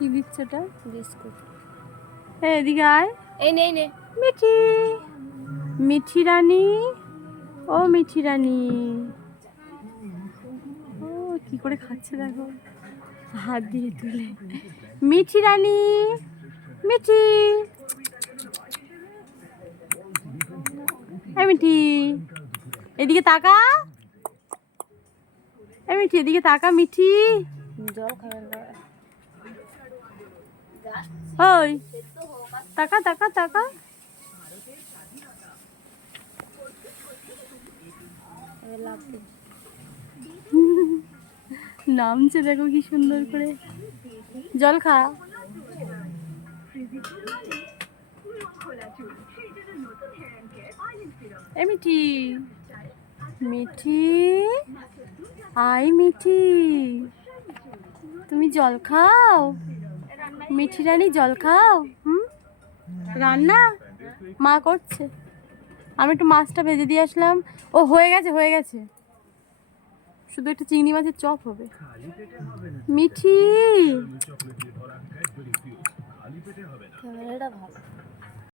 কি দিচ্ছে এটা? বিস্কুট। এদিকে আয়। এই নে। মিঠি, মিঠি রানী, ও মিঠি রানী। ও কি করে খাচ্ছে দেখো, হাত দিয়ে তুলে। মিঠি রানী, মিঠি, এই মিঠি, এদিকে তাকা। এই মিঠি এদিকে তাকা। মিঠি, জল খাবেন না। ওই তাকা তাকা তাকা। নামছে দেখো কি সুন্দর করে। জল খা। এই মিঠি, মিঠি, আই মিঠি, তুমি জল খাও? মিঠি রানী জল খাও? রান্না মা করছে। আমি একটু মাছটা ভেজে দিয়ে আসলাম। ও হয়ে গেছে, হয়ে গেছে। শুধু একটু চিংড়ি মাছের চপ হবে। মিঠি, ক্যামেরাটা ভালো।